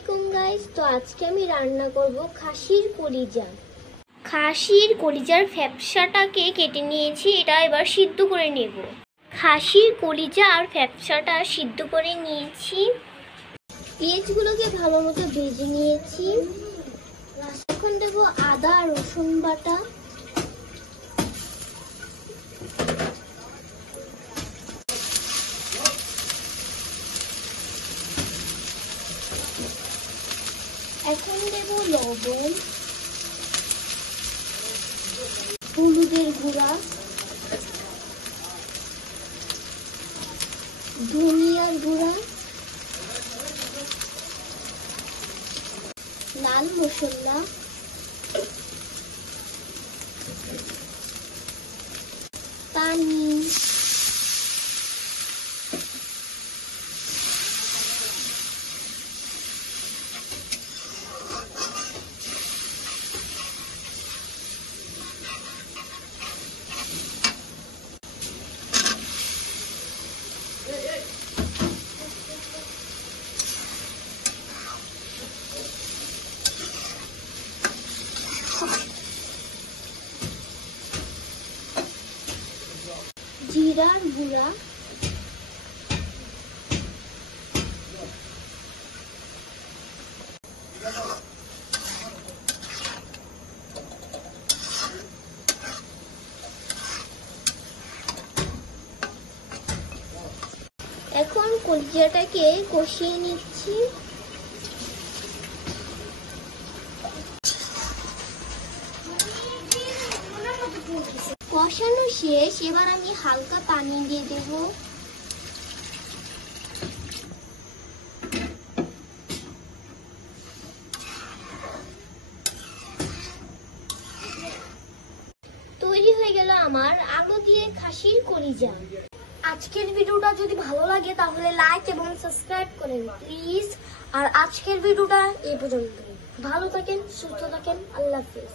আলাইকুম গাইস। তো আজকে আমি রান্না করব খাসির কলিজা। খাসির কলিজার ফ্যাপসাটাকে কেটে নিয়েছি, এটা এবার সিদ্ধ করে নেব। খাসির কলিজা আর ফ্যাপসাটা সিদ্ধ করে নিয়েছি। পেঁয়াজগুলোকে ভালো মতো ভেজে নিয়েছি। এখন দেব আদা রসুন বাটা, এখন দেব লবণ, হলুদের গুঁড়া, ধনিয়ার গুঁড়া, লাল মশলা, পানি, জিরার গুঁড়া, এখন কলিজাটাকে কষিয়ে নিচ্ছি। কষানো শেষ, এবার আমি হালকা পানি দিয়ে দেব। তৈরি হয়ে গেল আমার আলু দিয়ে খাসির কলিজা। আজকের ভিডিওটা যদি ভালো লাগে তাহলে লাইক এবং সাবস্ক্রাইব করেন প্লিজ। আর আজকের ভিডিওটা এই পর্যন্ত। ভালো থাকেন, সুস্থ থাকেন, আল্লাহ হাফেজ।